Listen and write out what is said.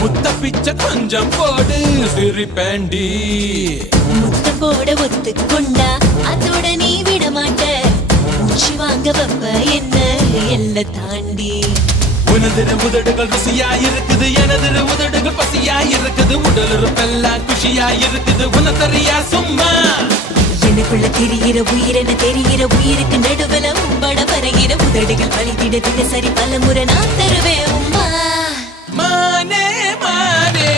முத்த பிச்சை கொஞ்சம் போடு சிரிப்பேண்டி. முத்த போட ஒத்துக்கொண்டா அதோட நீ விட மாட்ட. மூச்சு வாங்க வப்ப என்ன எல்லை தாண்டி. உனதிரு உதடுகள் ருசியா இருக்குது, எனதிரு உதடுகள் பசியா இருக்குது. உடல் இருப்பெல்லாம் குஷியா இருக்குது, உனதறியா சும்மா. எனக்குள்ள தெரிகிற உயிர் என தெரிகிற உயிருக்கு நடுவுல உம்பட பருகிற உதடுகள் வலித்திட தினசரி பல முறை நான் தருவேன் உம்மா. மானே மானே